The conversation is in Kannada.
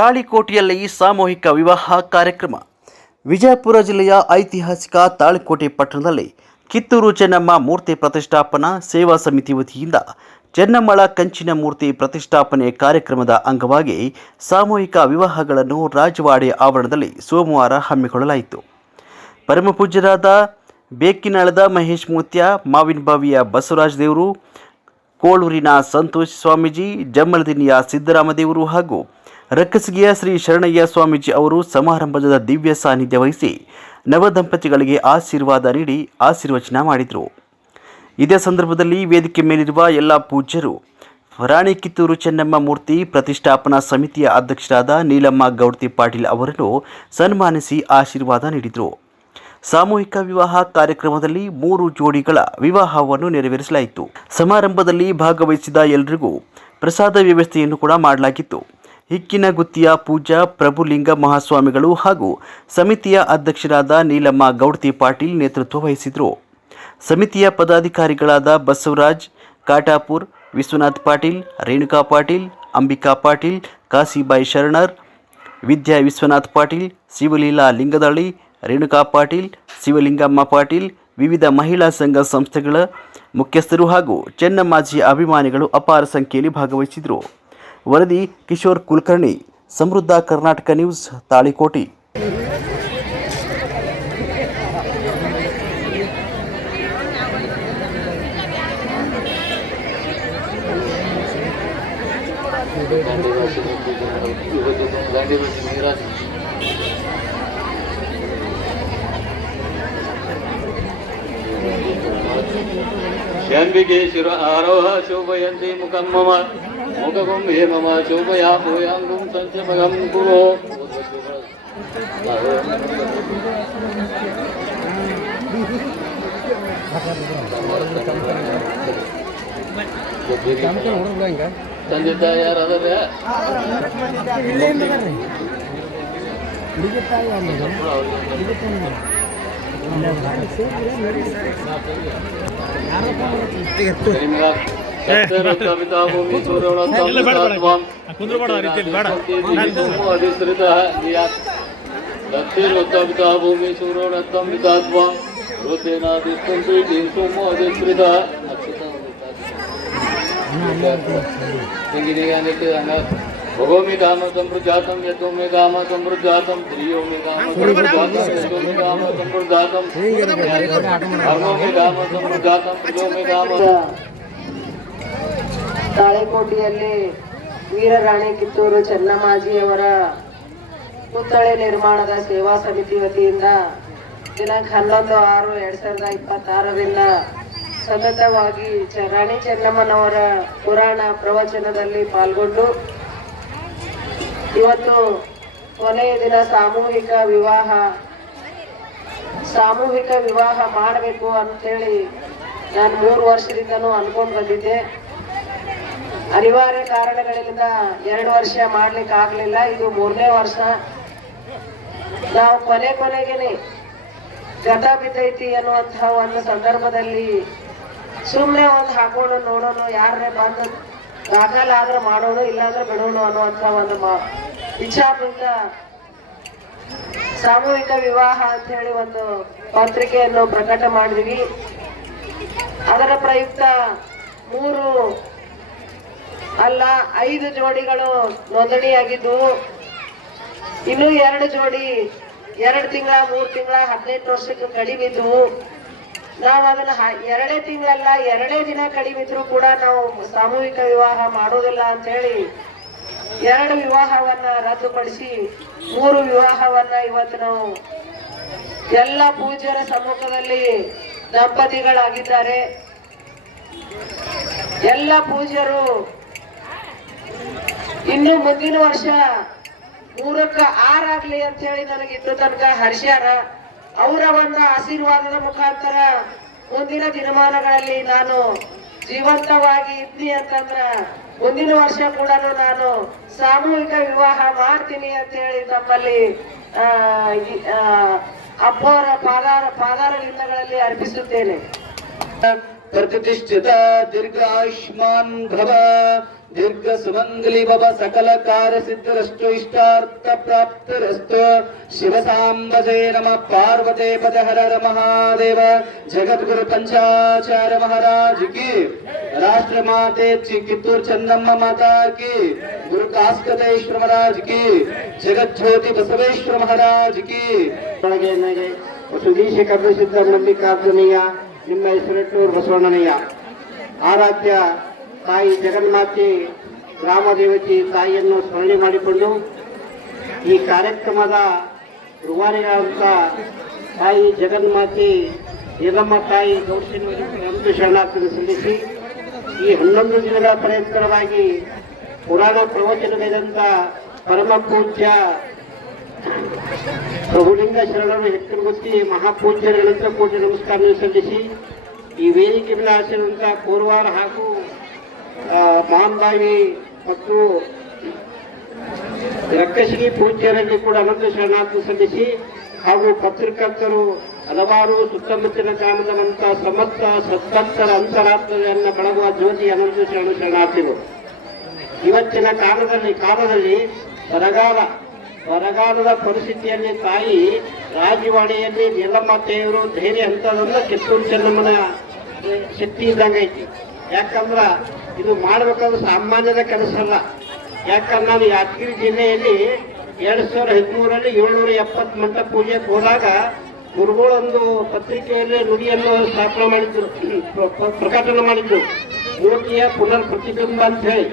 ತಾಳಿಕೋಟೆಯಲ್ಲಿ ಸಾಮೂಹಿಕ ವಿವಾಹ ಕಾರ್ಯಕ್ರಮ. ವಿಜಯಪುರ ಜಿಲ್ಲೆಯ ಐತಿಹಾಸಿಕ ತಾಳಿಕೋಟೆ ಪಟ್ಟಣದಲ್ಲಿ ಕಿತ್ತೂರು ಚೆನ್ನಮ್ಮ ಮೂರ್ತಿ ಪ್ರತಿಷ್ಠಾಪನಾ ಸೇವಾ ಸಮಿತಿ ವತಿಯಿಂದ ಚೆನ್ನಮ್ಮಳ ಕಂಚಿನ ಮೂರ್ತಿ ಪ್ರತಿಷ್ಠಾಪನೆ ಕಾರ್ಯಕ್ರಮದ ಅಂಗವಾಗಿ ಸಾಮೂಹಿಕ ವಿವಾಹಗಳನ್ನು ರಾಜವಾಡಿ ಆವರಣದಲ್ಲಿ ಸೋಮವಾರ ಹಮ್ಮಿಕೊಳ್ಳಲಾಯಿತು. ಪರಮಪೂಜ್ಯರಾದ ಬೇಕಿನಾಳದ ಮಹೇಶ್ ಮೂತ್ಯ, ಮಾವಿನಬಾವಿಯ ಬಸವರಾಜ ದೇವರು, ಕೋಳೂರಿನ ಸಂತೋಷ್ ಸ್ವಾಮೀಜಿ, ಜಮ್ಮಲದಿನ್ನಿಯ ಸಿದ್ದರಾಮ ದೇವರು ಹಾಗೂ ರಕ್ಕಸಗಿಯ ಶ್ರೀ ಶರಣಯ್ಯ ಸ್ವಾಮೀಜಿ ಅವರು ಸಮಾರಂಭದ ದಿವ್ಯ ಸಾನ್ನಿಧ್ಯ ವಹಿಸಿ ನವದಂಪತಿಗಳಿಗೆ ಆಶೀರ್ವಾದ ನೀಡಿ ಆಶೀರ್ವಚನ ಮಾಡಿದರು. ಇದೇ ಸಂದರ್ಭದಲ್ಲಿ ವೇದಿಕೆ ಮೇಲಿರುವ ಎಲ್ಲ ಪೂಜ್ಯರು ರಾಣಿ ಕಿತ್ತೂರು ಚೆನ್ನಮ್ಮ ಮೂರ್ತಿ ಪ್ರತಿಷ್ಠಾಪನಾ ಸಮಿತಿಯ ಅಧ್ಯಕ್ಷರಾದ ನೀಲಮ್ಮ ಗೌಡ್ತಿ ಪಾಟೀಲ್ ಅವರನ್ನು ಸನ್ಮಾನಿಸಿ ಆಶೀರ್ವಾದ ನೀಡಿದರು. ಸಾಮೂಹಿಕ ವಿವಾಹ ಕಾರ್ಯಕ್ರಮದಲ್ಲಿ 3 ಜೋಡಿಗಳ ವಿವಾಹವನ್ನು ನೆರವೇರಿಸಲಾಯಿತು. ಸಮಾರಂಭದಲ್ಲಿ ಭಾಗವಹಿಸಿದ ಎಲ್ಲರಿಗೂ ಪ್ರಸಾದ ವ್ಯವಸ್ಥೆಯನ್ನು ಕೂಡ ಮಾಡಲಾಗಿತ್ತು. ಹಿಕ್ಕಿನಗುತ್ತಿಯ ಪೂಜಾ ಪ್ರಭುಲಿಂಗ ಮಹಾಸ್ವಾಮಿಗಳು ಹಾಗೂ ಸಮಿತಿಯ ಅಧ್ಯಕ್ಷರಾದ ನೀಲಮ್ಮ ಗೌಡ್ತಿ ಪಾಟೀಲ್ ನೇತೃತ್ವ ವಹಿಸಿದರು. ಸಮಿತಿಯ ಪದಾಧಿಕಾರಿಗಳಾದ ಬಸವರಾಜ್ ಕಾಟಾಪುರ್, ವಿಶ್ವನಾಥ್ ಪಾಟೀಲ್, ರೇಣುಕಾ ಪಾಟೀಲ್, ಅಂಬಿಕಾ ಪಾಟೀಲ್, ಕಾಸಿಬಾಯಿ ಶರಣರ್, ವಿದ್ಯಾ ವಿಶ್ವನಾಥ್ ಪಾಟೀಲ್, ಶಿವಲೀಲಾ ಲಿಂಗದಳ್ಳಿ, ರೇಣುಕಾ ಪಾಟೀಲ್, ಶಿವಲಿಂಗಮ್ಮ ಪಾಟೀಲ್, ವಿವಿಧ ಮಹಿಳಾ ಸಂಘ ಸಂಸ್ಥೆಗಳ ಮುಖ್ಯಸ್ಥರು ಹಾಗೂ ಚೆನ್ನಮ್ಮಾಜಿ ಅಭಿಮಾನಿಗಳು ಅಪಾರ ಸಂಖ್ಯೆಯಲ್ಲಿ ಭಾಗವಹಿಸಿದರು. ವರದಿ ಕಿಶೋರ್ ಕುಲಕರ್ಣಿ, ಸಮೃದ್ಧ ಕರ್ನಾಟಕ ನ್ಯೂಸ್, ತಾಳಿಕೋಟೆ. ಶಂಬಿಕೆ ಶಿರ ಆರೋಹ ಶೋಭಯಂತಿ ಮುಖಂ ಮಮ ಮುಖಗುಂ ಹೇ ಮಮ ಶೋಭಯಾ ಭೂಯಾಂಗುಂ ಸಂಚಮಗಂ ಕುರು. ತಂದೆ ತಾಯಿ ಯಾರಾದ್ರೆ ಭೂಮಿ ಸೂರ್ಯೋಣತ್ತಮಿತಾತ್ಮ ಋತೇನಾದಿಸ್ತಂತ್ರಿತ ಭಗೋಮಿ ಕಾಮ ಸಂಪ್ರಜಾತಂ ಯತೋಮಿ ಕಾಮ ಸಂಪ್ರಜಾತಂ ಶ್ರೀಯೋಮಿ ಕಾಮ ಸಂಪ್ರಜಾತಂ ಕಾಮ ಸಂಪ್ರಜಾತಂ ಧರ್ಮೋಮಿ ಕಾಮ ಸಂಪ್ರಜಾತಂ ಪ್ರಿಯೋಮಿ ಕಾಮ. ತಾಳಿಕೋಟೆಯಲ್ಲಿ ವೀರರಾಣಿ ಕಿತ್ತೂರು ಚೆನ್ನಮ್ಮಾಜಿಯವರ ಪುತ್ಥಳಿ ನಿರ್ಮಾಣದ ಸೇವಾ ಸಮಿತಿ ವತಿಯಿಂದ ದಿನಾಂಕ 11/6/2026ರಿಂದ ಸತತವಾಗಿ ರಾಣಿ ಚೆನ್ನಮ್ಮನವರ ಪುರಾಣ ಪ್ರವಚನದಲ್ಲಿ ಪಾಲ್ಗೊಂಡು ಇವತ್ತು ಕೊನೆಯ ದಿನ ಸಾಮೂಹಿಕ ವಿವಾಹ ಮಾಡಬೇಕು ಅಂತೇಳಿ ನಾನು 3 ವರ್ಷದಿಂದನೂ ಅನ್ಕೊಂಡು ಬಂದಿದ್ದೆ. ಅನಿವಾರ್ಯ ಕಾರಣಗಳಿಂದ 2 ವರ್ಷ ಮಾಡ್ಲಿಕ್ಕೆ ಆಗ್ಲಿಲ್ಲ. ಇದು 3ನೇ ವರ್ಷ. ನಾವು ಕೊನೆಗೇನೆ ಗತ ಬಿದ್ದೈತಿ ಅನ್ನುವಂತಹ ಒಂದು ಸಂದರ್ಭದಲ್ಲಿ ಸುಮ್ಮನೆ ಒಂದು ಹಾಕೋಣ, ನೋಡೋಣ, ಯಾರನ್ನೇ ಬಂದು ದಾಖಲಾದ್ರೆ ಮಾಡೋಣ, ಇಲ್ಲಾಂದ್ರೆ ಬಿಡೋಣ ಅನ್ನುವಂಥ ಒಂದು ಇಚ್ಛಾದಿಂದ ಸಾಮೂಹಿಕ ವಿವಾಹ ಅಂತ ಹೇಳಿ ಒಂದು ಪತ್ರಿಕೆಯನ್ನು ಪ್ರಕಟ ಮಾಡಿದ್ವಿ. ಅದರ ಪ್ರಯುಕ್ತ 5 ಜೋಡಿಗಳು ನೋಂದಣಿಯಾಗಿದ್ದವು. ಇನ್ನೂ 2 ಜೋಡಿ 2 ತಿಂಗಳ 3 ತಿಂಗಳ 18 ವರ್ಷಕ್ಕೆ ಕಡಿಮಿದ್ವು. ನಾವು ಅದನ್ನ 2 ತಿಂಗಳಲ್ಲ 2 ದಿನ ಕಡಿಮಿದ್ರು ಕೂಡ ನಾವು ಸಾಮೂಹಿಕ ವಿವಾಹ ಮಾಡೋದಿಲ್ಲ ಅಂತ ಹೇಳಿ 2 ವಿವಾಹವನ್ನ ರದ್ದುಪಡಿಸಿ 3 ವಿವಾಹವನ್ನ ಇವತ್ತು ನಾವು ಎಲ್ಲ ಪೂಜ್ಯರ ಸಮ್ಮುಖದಲ್ಲಿ ದಂಪತಿಗಳಾಗಿದ್ದಾರೆ. ಎಲ್ಲ ಪೂಜ್ಯರು ಇನ್ನು ಮುಂದಿನ ವರ್ಷ 3ಕ್ಕೆ 6 ಆಗ್ಲಿ ಅಂತ ಹೇಳಿ ನನಗೆ ಇದ್ದು ತನಕ ಹರ್ಷ್ಯಾರ. ಅವರ ಒಂದು ಆಶೀರ್ವಾದದ ಮುಖಾಂತರ ಮುಂದಿನ ದಿನಮಾನಗಳಲ್ಲಿ ನಾನು ಜೀವಂತವಾಗಿ ಇದ್ನಿ ಅಂತಂದ್ರ ಮುಂದಿನ ವರ್ಷ ಕೂಡ ನಾನು ಸಾಮೂಹಿಕ ವಿವಾಹ ಮಾಡ್ತೀನಿ ಅಂತ ಹೇಳಿ ತಮ್ಮಲ್ಲಿ ಅಪ್ಪವರ ಪಾದಾರವಿಂದಗಳಲ್ಲಿ ಅರ್ಪಿಸುತ್ತೇನೆ. ಪ್ರತಿಷ್ಠಿತ ದೀರ್ಘಾಯುಷ್ಮಾನ್ ಭವ दीर्घ सुमंगली भव सकल कार्य सिद्धिरस्तु इष्टार्थ प्राप्तिरस्तु शिव सांब जय नमः पार्वते पद हर हर महादेव जगद्गुरु पंचाचार्य महाराज की राष्ट्र माते श्री कित्तूर चन्नम्मा माता की गुरु कास्कतेश्वर महाराज की जगत ज्योति बसवेश्वर महाराज की ಸುದೀಶ ಕರ್ಮಸಿದ್ಧ ಮಲ್ಲಿಕಾರ್ಜುನಯ್ಯ ನಿಮ್ಮ ಹೆಸರಿಟ್ಟೂರು ಬಸವಣ್ಣನಯ್ಯ ಆರಾಧ್ಯ ತಾಯಿ ಜಗನ್ಮಾತೆ ಗ್ರಾಮದೇವತಿ ತಾಯಿಯನ್ನು ಸ್ಮರಣೆ ಮಾಡಿಕೊಂಡು ಈ ಕಾರ್ಯಕ್ರಮದ ರೂವಾರಿಯಾದಂಥ ತಾಯಿ ಜಗನ್ಮಾತೆ ಯಲ್ಲಮ್ಮ ತಾಯಿ ಗೌರಿಯನ್ನು ಶರಣಾರ್ಥಿ ಸಲ್ಲಿಸಿ ಈ 11 ದಿನಗಳ ಪ್ರಯತ್ನವಾಗಿ ಪುರಾಣ ಪ್ರವಚನವೇದಂತ ಪರಮ ಪೂಜ್ಯ ಪ್ರಭುಲಿಂಗ ಶರಣರು ಹೆಕ್ಕರಗುತ್ತಿ ಮಹಾಪೂಜ್ಯರುಗಳಂತ ಕೋಟಿ ನಮಸ್ಕಾರ ಸಲ್ಲಿಸಿ ಈ ವೇದಿಕೆ ಮೇಲೆ ಆಚರಿಸಿದಂಥ ಕೋರವಾರ ಹಾಗೂ ಮಾನ್ಬಾವಿ ಮತ್ತು ರಕ್ಕಶಿಗಿ ಪೂಜ್ಯರಲ್ಲಿ ಕೂಡ ಅನಂತ ಶರಣಾರ್ಥಿ ಸಲ್ಲಿಸಿ ಹಾಗೂ ಪತ್ರಕರ್ತರು ಹಲವಾರು ಸುತ್ತಮುತ್ತಲಿನ ಗ್ರಾಮದಂತ ಸಮರ್ಥ ಸದ್ಭಕ್ತರ ಅಂತರಾತ್ಮವನ್ನು ಬೆಳಗುವ ಜ್ಯೋತಿ ಅನಂತ ಶರಣಾರ್ಥಿಗಳು. ಇವತ್ತಿನ ಕಾಲದಲ್ಲಿ ಬರಗಾಲದ ಪರಿಸ್ಥಿತಿಯಲ್ಲಿ ತಾಯಿ ರಾಜವಾಡಿಯಲ್ಲಿ ಯಲ್ಲಮ್ಮ ದೇವರು ಧೈರ್ಯ ಹಂತದನ್ನ ಕಿತ್ತೂರು ಚೆನ್ನಮ್ಮನ ಶಕ್ತಿ ಇದ್ದಂಗೆ ಐತಿ. ಯಾಕಂದ್ರ ಇದು ಮಾಡಬೇಕಾದ್ರೆ ಸಾಮಾನ್ಯದ ಕೆಲಸ ಅಲ್ಲ. ಯಾಕಂದ್ರೆ ನಾನು ಯಾದಗಿರಿ ಜಿಲ್ಲೆಯಲ್ಲಿ 2013ರಲ್ಲಿ 770 ಮಂಟಪ ಪೂಜೆಗೆ ಹೋದಾಗ ಗುರುಗಳೊಂದು ಪತ್ರಿಕೆಯಲ್ಲಿ ನುಡಿಯನ್ನು ಸ್ಥಾಪನೆ ಮಾಡಿದ್ರು, ಪ್ರಕಟಣೆ ಮಾಡಿದ್ರು, ಮೂರ್ತಿಯ ಪುನರ್ ಪ್ರತಿಬಿಂಬ ಅಂತ ಹೇಳಿ.